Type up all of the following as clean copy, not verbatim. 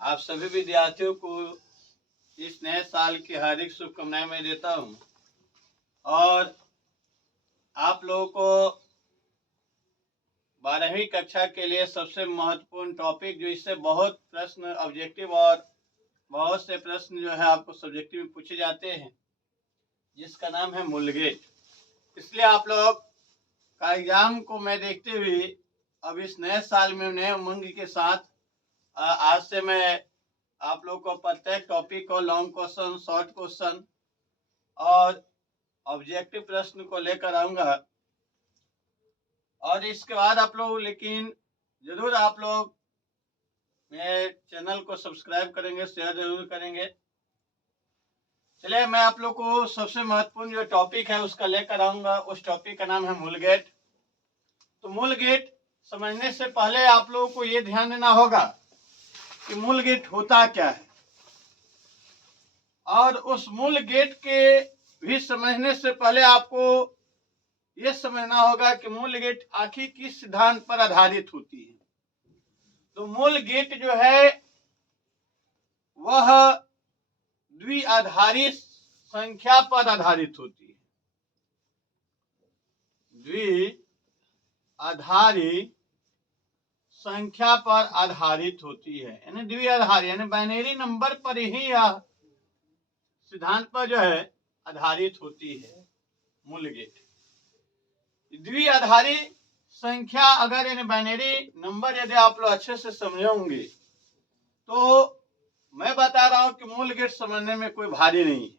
आप सभी विद्यार्थियों को इस नए साल की हार्दिक शुभकामनाएं मैं देता हूं और आप लोगों को 12वीं कक्षा के लिए सबसे महत्वपूर्ण टॉपिक जो इससे बहुत प्रश्न ऑब्जेक्टिव और बहुत से प्रश्न जो है आपको सब्जेक्टिव में पूछे जाते हैं, जिसका नाम है मूल गेट। इसलिए आप लोग का एग्जाम को मैं देखते हुए अब इस नए साल में नए उमंग के साथ आज से मैं आप लोग को प्रत्येक टॉपिक को लॉन्ग क्वेश्चन, शॉर्ट क्वेश्चन और ऑब्जेक्टिव प्रश्न को लेकर आऊंगा। और इसके बाद आप लोग लेकिन जरूर आप लोग मेरे चैनल को सब्सक्राइब करेंगे, शेयर जरूर करेंगे। चलिए मैं आप लोग को सबसे महत्वपूर्ण जो टॉपिक है उसका लेकर आऊंगा। उस टॉपिक का नाम है मूल गेट। तो मूल गेट समझने से पहले आप लोगों को ये ध्यान देना होगा कि मूल गेट होता क्या है, और उस मूल गेट के भी समझने से पहले आपको यह समझना होगा कि मूल गेट आखिर किस सिद्धांत पर आधारित होती है। तो मूल गेट जो है वह द्विआधारी संख्या पर आधारित होती है। द्विआधारी संख्या पर आधारित होती है, यानी द्विआधारी यानी बाइनरी नंबर पर ही यह सिद्धांत पर जो है आधारित होती है मूल गेट। द्विआधारी संख्या अगर यानी बाइनरी नंबर यदि आप लोग अच्छे से समझेंगे तो मैं बता रहा हूं कि मूल गेट समझने में कोई भारी नहीं है।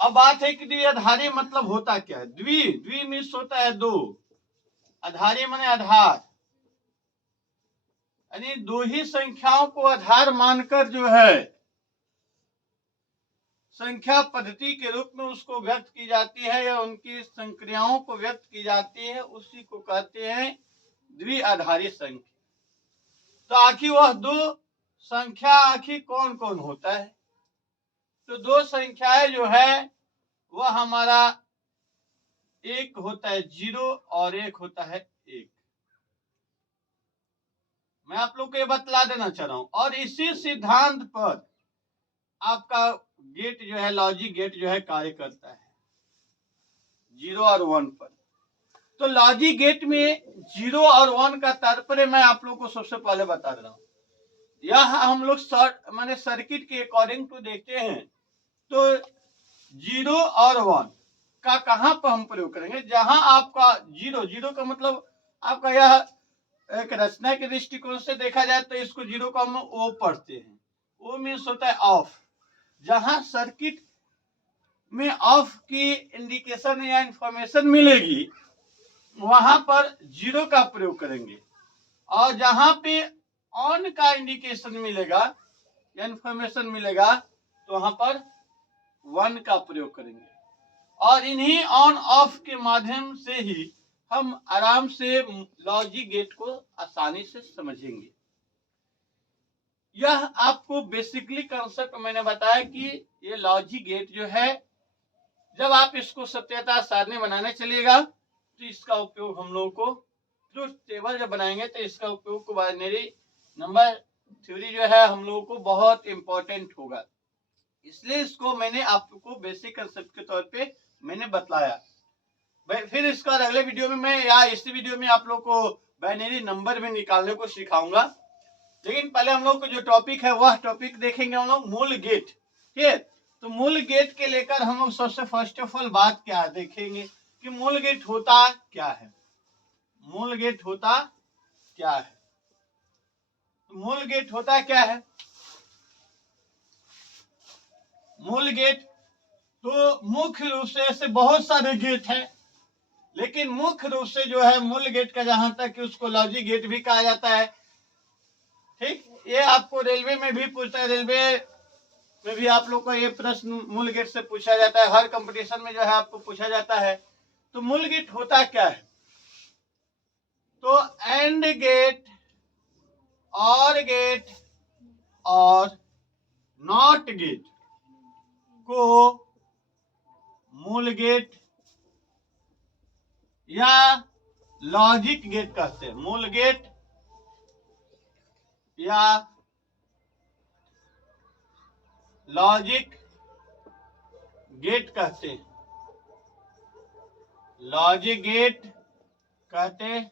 अब बात है कि द्विआधारी मतलब होता क्या है। द्वि मीन्स होता है दो, आधारी माने आधार, यानी दो ही संख्याओं को आधार मानकर जो है संख्या पद्धति के रूप में उसको व्यक्त की जाती है या उनकी संक्रियाओं को व्यक्त की जाती है, उसी को कहते हैं द्विआधारी संख्या। तो आखिर वह दो संख्या आखिर कौन कौन होता है? तो दो संख्याएं जो है वह हमारा एक होता है 0 और एक होता है 1। मैं आप लोग को ये बतला देना चाह रहा हूं। और इसी सिद्धांत पर आपका गेट जो है, लॉजिक गेट जो है कार्य करता है 0 और 1 पर। तो लॉजिक गेट में 0 और 1 का तात्पर्य मैं आप लोग को सबसे पहले बता रहा हूं। यह हम लोग माने सर्किट के अकॉर्डिंग टू देखते हैं तो 0 और 1 का कहां पर हम प्रयोग करेंगे? जहां आपका 0 का मतलब आपका यह एक रचना के दृष्टिकोण से देखा जाए तो इसको 0 को हम ओ पढ़ते हैं। ओ मीन्स होता है ऑफ। जहां सर्किट में ऑफ की इंडिकेशन या इंफॉर्मेशन मिलेगी वहां पर 0 का प्रयोग करेंगे, और जहां पे ऑन का इंडिकेशन मिलेगा या इंफॉर्मेशन मिलेगा तो वहां पर 1 का प्रयोग करेंगे। और इन्हीं ऑन ऑफ के माध्यम से ही हम आराम से लॉजिक गेट को आसानी से समझेंगे। यह आपको बेसिकली कंसेप्ट मैंने बताया कि ये लॉजिक गेट जो है जब आप इसको सत्यता सारणी बनाने चलिएगा तो इसका उपयोग हम लोगों को ट्रुथ टेबल जब बनाएंगे तो इसका उपयोग बाइनरी नंबर थ्योरी जो है हम लोगों को बहुत इंपॉर्टेंट होगा। इसलिए इसको मैंने आपको बेसिक कंसेप्ट के तौर पे मैंने बतलाया। फिर इसका अगले वीडियो में मैं या इसी वीडियो में आप लोग को बाइनरी नंबर भी निकालने को सिखाऊंगा। लेकिन पहले हम लोग को जो टॉपिक है वह टॉपिक देखेंगे हम लोग मूल गेट। ठीक है, तो मूल गेट के लेकर हम लोग सबसे फर्स्ट ऑफ ऑल बात क्या देखेंगे कि मूल गेट होता क्या है। मूल गेट होता क्या है? मूल गेट होता क्या है? मूल गेट तो मुख्य रूप से ऐसे बहुत सारे गेट हैं, लेकिन मुख्य रूप से जो है मूल गेट का जहां तक कि उसको लॉजिक गेट भी कहा जाता है। ठीक, ये आपको रेलवे में भी पूछता है, रेलवे में भी आप लोग को ये प्रश्न मूल गेट से पूछा जाता है, हर कंपटीशन में जो है आपको पूछा जाता है। तो मूल गेट होता क्या है? तो एंड गेट, और गेट और नॉट गेट को मूल गेट या लॉजिक गेट कहते हैं। मूल गेट या लॉजिक गेट कहते हैं, लॉजिक गेट कहते हैं।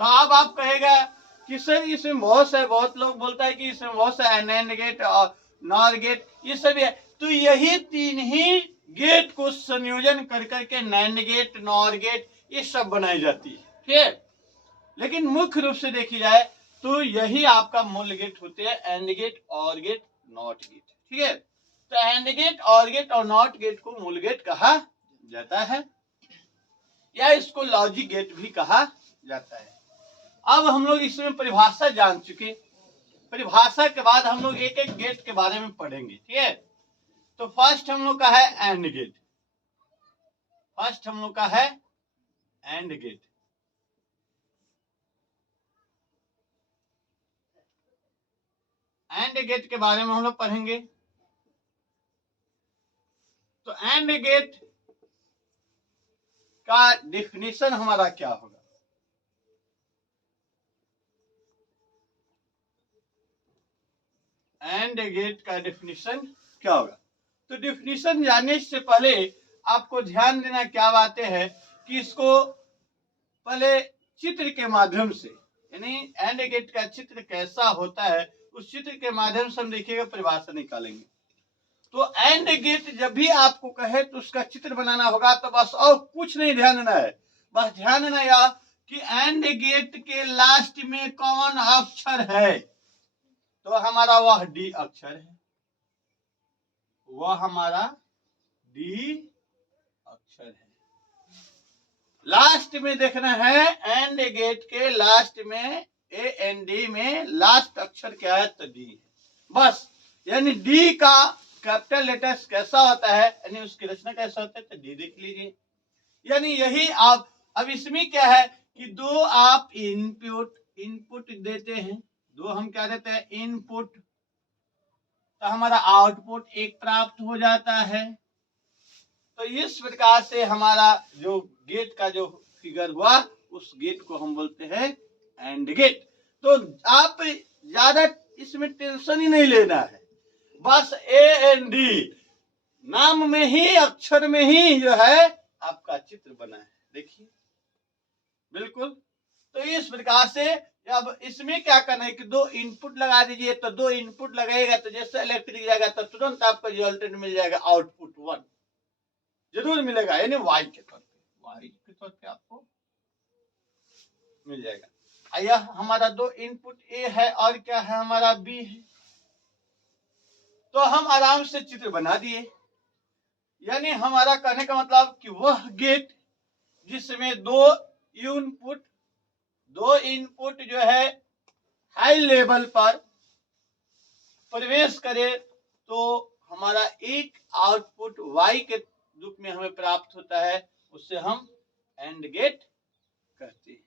तो अब आप कहेगा कि सर इसमें बहुत लोग बोलता है कि इसमें बहुत सा एंड गेट और नॉर गेट ये सब है। तो यही तीन ही गेट को संयोजन कर करके नैंड गेट, नॉर गेट ये सब बनाई जाती है, ठीक है। लेकिन मुख्य रूप से देखी जाए तो यही आपका मूल गेट होते हैं, एंड गेट, और गेट, नॉट गेट, ठीक है। तो एंड गेट, और गेट और नॉट गेट को मूल गेट कहा जाता है, या इसको लॉजिक गेट भी कहा जाता है। अब हम लोग इसमें परिभाषा जान चुके, परिभाषा के बाद हम लोग एक एक गेट के बारे में पढ़ेंगे, ठीक है। तो फर्स्ट हम लोग का है एंड गेट, फर्स्ट हम लोग का है एंड गेट। एंड गेट के बारे में हम लोग पढ़ेंगे। तो एंड गेट का डेफिनेशन हमारा क्या होगा? एंड गेट का डेफिनेशन क्या होगा? तो डेफिनेशन जानने से पहले आपको ध्यान देना क्या बातें है कि इसको पहले चित्र के माध्यम से, यानी एंड गेट का चित्र कैसा होता है उस चित्र के माध्यम से हम देखिएगा, परिभाषा निकालेंगे। तो एंड गेट जब भी आपको कहे तो उसका चित्र बनाना होगा। तो बस और कुछ नहीं ध्यान देना है, बस ध्यान देना या कि एंड गेट के लास्ट में कौन अक्षर है। तो हमारा वह डी अक्षर है, वह हमारा डी अक्षर है। लास्ट में देखना है, एंड गेट के लास्ट में ए एन डी में लास्ट अक्षर क्या है? तो डी है, बस। यानी डी का कैपिटल लेटर्स कैसा होता है, यानी उसकी रचना कैसा होता है, तो डी देख लीजिए। यानी यही आप, अब इसमें क्या है कि दो आप इनपुट देते हैं, दो हम क्या देते हैं? इनपुट। तो हमारा आउटपुट एक प्राप्त हो जाता है। तो इस प्रकार से हमारा जो गेट का जो फिगर हुआ उस गेट को हम बोलते हैं एंड गेट। तो आप ज्यादा इसमें टेंशन ही नहीं लेना है, बस ए एन डी नाम में ही, अक्षर में ही जो है आपका चित्र बना है, देखिए बिल्कुल। तो इस प्रकार से अब इसमें क्या करना है कि दो इनपुट लगा दीजिए। तो दो इनपुट लगाएगा तो जैसे इलेक्ट्रिक जाएगा तो तुरंत आपको रिजल्टेंट मिल जाएगा, आउटपुट 1 जरूर मिलेगा, यानी वाई के तौर पे, वाई के तौर पे आपको मिल जाएगा। यह हमारा दो इनपुट ए है और क्या है? हमारा बी है। तो हम आराम से चित्र बना दिए। यानी हमारा कहने का मतलब कि वह गेट जिसमें दो इनपुट जो है हाई लेवल पर प्रवेश करे तो हमारा एक आउटपुट y के रूप में हमें प्राप्त होता है, उससे हम एंड गेट कहते हैं।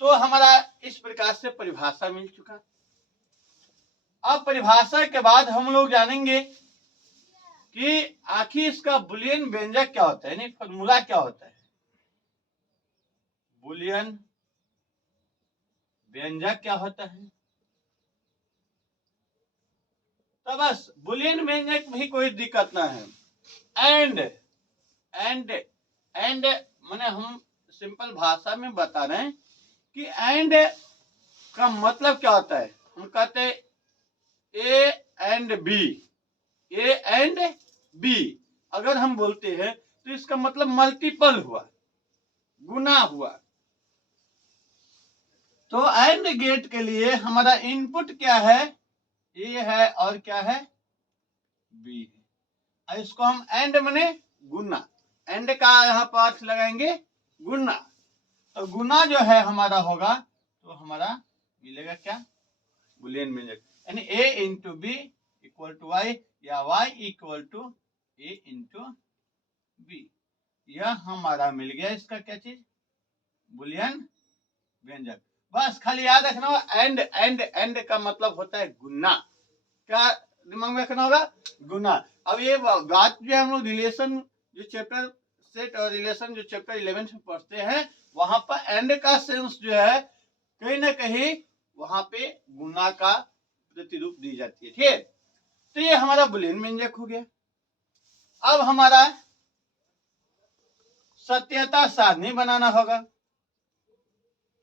तो हमारा इस प्रकार से परिभाषा मिल चुका। अब परिभाषा के बाद हम लोग जानेंगे कि आखिर इसका बुलियन व्यंजक क्या होता है, यानी फॉर्मूला क्या होता है। बुलियन व्यंजक क्या होता है? तो बस बुलियन व्यंजक भी कोई दिक्कत ना है। एंड माने हम सिंपल भाषा में बता रहे हैं कि एंड का मतलब क्या होता है। हम कहते हैं A and B, A and B अगर हम बोलते हैं तो इसका मतलब मल्टीपल हुआ, गुना हुआ। तो एंड गेट के लिए हमारा इनपुट क्या है? ए है और क्या है? बी है। इसको हम एंड माने गुना, एंड का यहाँ पर अर्थ लगाएंगे गुना। तो गुना जो है हमारा होगा तो हमारा मिलेगा क्या? बुलियन व्यंजक, यानी A into B equal to Y या Y equal to A into B. यह हमारा मिल गया इसका क्या चीज? बुलियन व्यंजक। बस खाली याद रखना होगा एंड का मतलब होता है गुना। क्या दिमाग में रखना होगा? गुना। अब ये बात जो हम लोग रिलेशन जो चैप्टर सेट और रिलेशन जो चैप्टर 11 में पढ़ते हैं वहां पर एंड का सेंस जो है कहीं ना कहीं वहां पे गुना का प्रतिरूप दी जाती है। ठीक है, तो ये हमारा बुलियन व्यंजक हो गया। अब हमारा सत्यता सारणी बनाना होगा,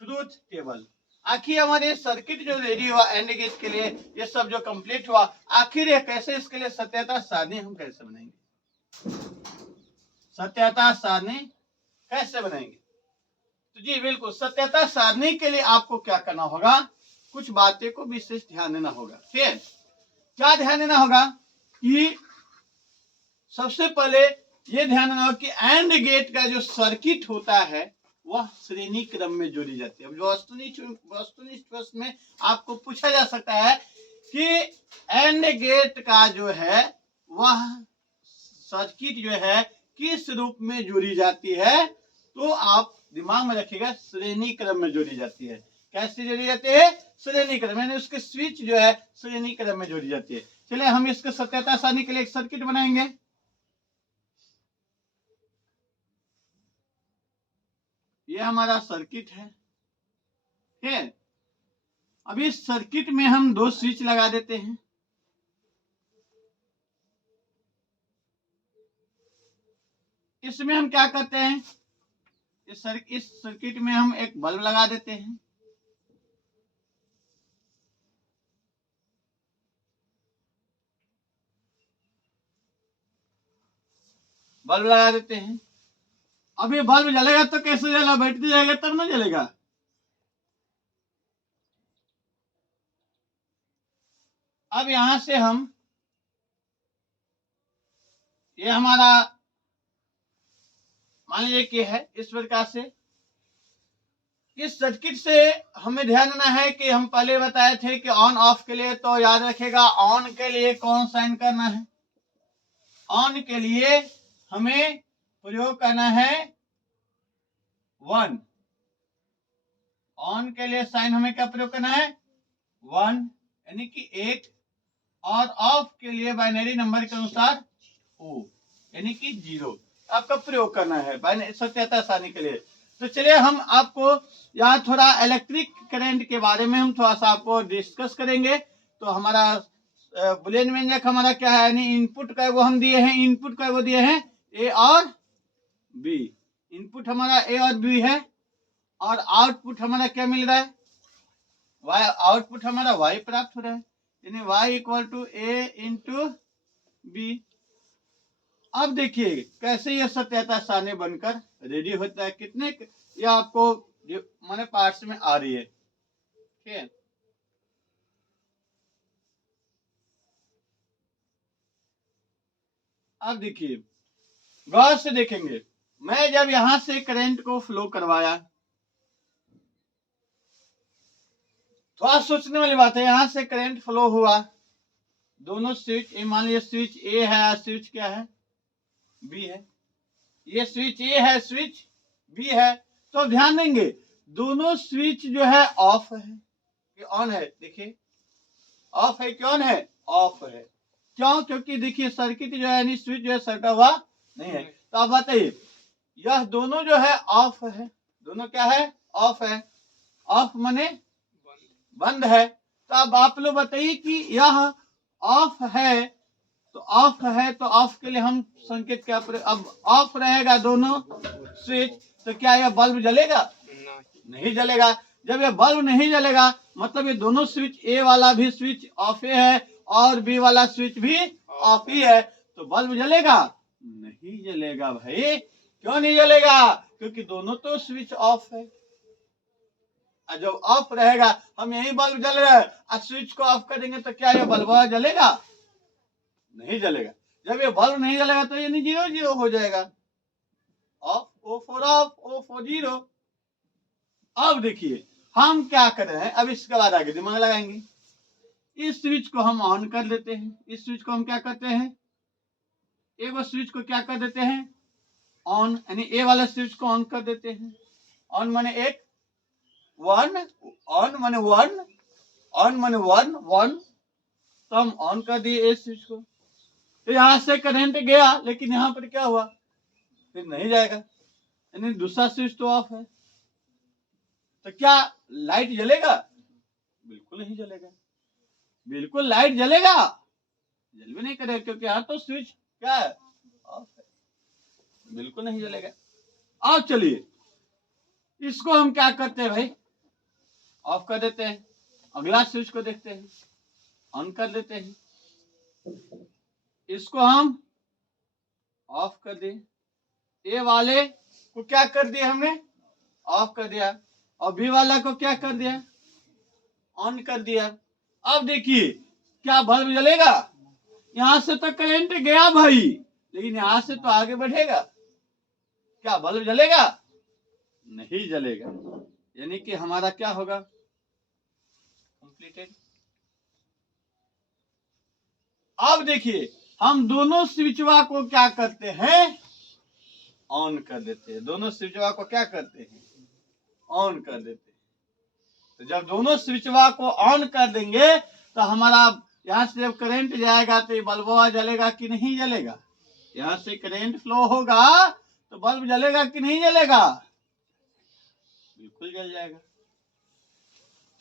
ट्रूथ टेबल। आखिर हमारे सर्किट जो रेडी हुआ एंड गेट के लिए, ये सब जो कंप्लीट हुआ, आखिर ये कैसे, इसके लिए सत्यता सारणी हम कैसे बनाएंगे, सत्यता सारणी कैसे बनाएंगे? तो जी बिल्कुल, सत्यता सारणी के लिए आपको क्या करना होगा, कुछ बातें को विशेष ध्यान देना होगा। फिर क्या ध्यान देना होगा कि सबसे पहले ये ध्यान देना होगा कि एंड गेट का जो सर्किट होता है वह श्रेणी क्रम में जोड़ी जाती है। अब वस्तुनिष्ठ प्रश्न में आपको पूछा जा सकता है कि एंड गेट का जो है वह सर्किट जो है किस रूप में जोड़ी जाती है, तो आप दिमाग में रखिएगा, श्रेणी क्रम में जोड़ी जाती है। कैसे जोड़ी जाती है? श्रेणी क्रम, यानी उसके स्विच जो है श्रेणी क्रम में जोड़ी जाती है। चलिए हम इसके सत्यता सारणी के लिए एक सर्किट बनाएंगे। ये हमारा सर्किट है, ठीक है। अब इस सर्किट में हम दो स्विच लगा देते हैं। इसमें हम क्या करते हैं, इस सर्किट में हम एक बल्ब लगा देते हैं। बल्ब लगा देते हैं। अब ये बल्ब जलेगा तो कैसे जलेगा, बैटरी जाएगा तब ना जलेगा। अब यहां से हम, ये हमारा मान लीजिए कि है इस प्रकार से, इस सर्किट से हमें ध्यान देना है कि हम पहले बताए थे कि ऑन ऑफ के लिए, तो याद रखेगा ऑन के लिए कौन साइन करना है, ऑन के लिए हमें प्रयोग करना है 1। ऑन के लिए साइन हमें क्या प्रयोग करना है, 1 यानी कि 1, और ऑफ के लिए बाइनरी नंबर के अनुसार O यानी कि 0 आपका प्रयोग करना है सत्यता सारणी के लिए। तो चलिए हम आपको यहाँ थोड़ा इलेक्ट्रिक करंट के बारे में हम थोड़ा सा आपको डिस्कस करेंगे। तो हमारा बुलियन व्यंजक हमारा क्या है, यानी इनपुट का वो हम दिए हैं, इनपुट का वो दिए हैं ए और बी। इनपुट हमारा ए और बी है, और आउटपुट हमारा क्या मिल रहा है, वाई। आउटपुट हमारा वाई प्राप्त हो रहा है, यानी Y equal to A into B. अब देखिए कैसे ये सत्यता सारणी बनकर रेडी होता है, कितने ये आपको माने पार्ट्स में आ रही है, ठीक है। अब देखिए गौर से देखेंगे, मैं जब यहां से करंट को फ्लो करवाया, थोड़ा सोचने वाली बात है, यहां से करंट फ्लो हुआ, दोनों स्विच, मान लीजिए स्विच ए है, स्विच क्या है, बी है। ये स्विच ए है, स्विच बी है। तो ध्यान देंगे दोनों स्विच जो है ऑफ है कि ऑन है, देखिए ऑफ है कि ऑन है, ऑफ है। क्यों? क्योंकि देखिए सर्किट जो है यानी स्विच जो है सटा हुआ नहीं है। तो आप बताइए, यह दोनों जो है ऑफ है, दोनों क्या है, ऑफ है। ऑफ माने बंद है। तो अब आप लोग बताइए कि यह ऑफ है, तो ऑफ है, तो ऑफ के लिए हम संकेत क्या, अब ऑफ रहेगा दोनों स्विच, तो क्या यह बल्ब जलेगा, नहीं जलेगा। जब यह बल्ब नहीं जलेगा मतलब ये दोनों स्विच, ए वाला भी स्विच ऑफ है और बी वाला स्विच भी ऑफ ही है, तो बल्ब जलेगा, नहीं जलेगा भाई। क्यों नहीं जलेगा? क्योंकि दोनों तो स्विच ऑफ है। जब ऑफ रहेगा, हम यही बल्ब जल रहा है और स्विच को ऑफ कर देंगे तो क्या ये बल्ब जलेगा, नहीं जलेगा। जब ये बल्ब नहीं जलेगा तो ये 0 हो जाएगा, off O for off, O for 0। अब देखिए हम क्या कर रहे हैं, अब इसके बाद आगे दिमाग लगाएंगे। इस स्विच को हम ऑन कर लेते हैं, इस स्विच को हम क्या करते हैं, एक स्विच को क्या कर देते हैं, ऑन, यानी ए वाला स्विच को ऑन कर देते हैं। ऑन माने एक, वन, ऑन माने वन, ऑन माने वन, वन, तो हम ऑन कर दिए इस स्विच को। तो यहां से करंट गया, लेकिन यहां पर क्या हुआ, फिर नहीं जाएगा, यानी दूसरा स्विच तो ऑफ है। तो क्या लाइट जलेगा, बिल्कुल नहीं जलेगा। बिल्कुल लाइट जलेगा? जल भी नहीं करेगा, क्योंकि यहाँ तो स्विच क्या है, ऑफ है, बिल्कुल नहीं जलेगा। अब चलिए इसको हम क्या करते हैं भाई, ऑफ कर देते हैं। अगला स्विच को देखते हैं, ऑन कर देते हैं। इसको हम ऑफ कर दिए, ए वाले को क्या कर दिया हमने, ऑफ कर दिया, और बी वाला को क्या कर दिया, ऑन कर दिया। अब देखिए क्या बल्ब जलेगा? यहां से तो करंट गया भाई, लेकिन यहां से तो आगे बढ़ेगा, क्या बल्ब जलेगा? नहीं जलेगा। यानी कि हमारा क्या होगा, कंप्लीटेड। अब देखिए हम दोनों स्विचवा को क्या करते हैं, ऑन कर देते हैं। दोनों स्विचवा को क्या करते हैं, ऑन कर देते हैं। तो जब दोनों स्विचवा को ऑन कर देंगे तो हमारा यहाँ से जब करंट जाएगा तो ये बल्बवा जलेगा कि नहीं जलेगा? यहाँ से करंट फ्लो होगा तो बल्ब जलेगा कि नहीं जलेगा? बिल्कुल जल जाएगा।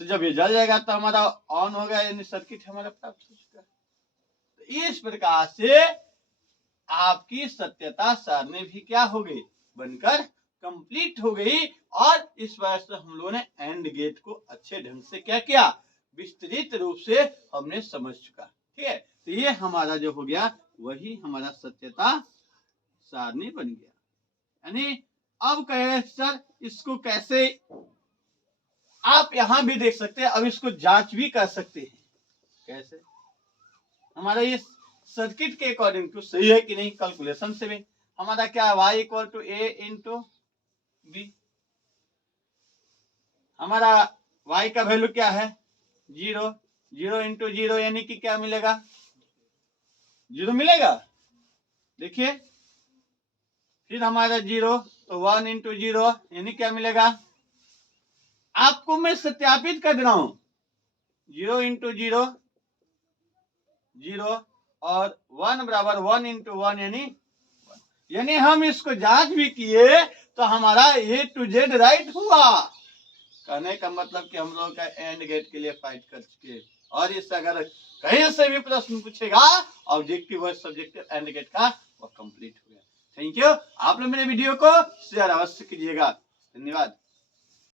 तो जब ये जल जाएगा तो हमारा ऑन होगा, यानी सर्किट हमारा प्राप्त हो चुका है। तो इस प्रकार से आपकी सत्यता सारणी भी क्या हो गई, बनकर कंप्लीट हो गई। और इस वजह से हम लोगों ने एंड गेट को अच्छे ढंग से क्या किया, विस्तृत रूप से हमने समझ चुका। ठीक है, तो ये हमारा जो हो गया वही हमारा सत्यता सारणी बन गया। यानी अब कहे सर इसको कैसे, आप यहां भी देख सकते हैं, अब इसको जांच भी कर सकते हैं। कैसे? हमारा ये सर्किट के अकॉर्डिंग टू सही है कि नहीं, कैलकुलेशन से भी हमारा क्या है, y equal to A into B. हमारा y का वैल्यू क्या है, 0, 0 इंटू 0 यानी कि क्या मिलेगा, 0 मिलेगा। देखिए फिर हमारा 0, तो 1 इंटू 0 यानी क्या मिलेगा, आपको मैं सत्यापित कर रहा हूं, 0 इंटू 0 0 और 1 बराबर 1 इंटू 1 यानी हम इसको जांच भी किए तो हमारा ए टू जेड राइट हुआ। कहने का मतलब कि हम लोग का एंड गेट के लिए फाइट कर चुके। और इससे अगर कहीं से भी प्रश्न पूछेगा ऑब्जेक्टिव और सब्जेक्टिव एंड गेट का, वो कंप्लीट हो गया। Thank you. आप लोग मेरे वीडियो को शेयर अवश्य कीजिएगा। धन्यवाद।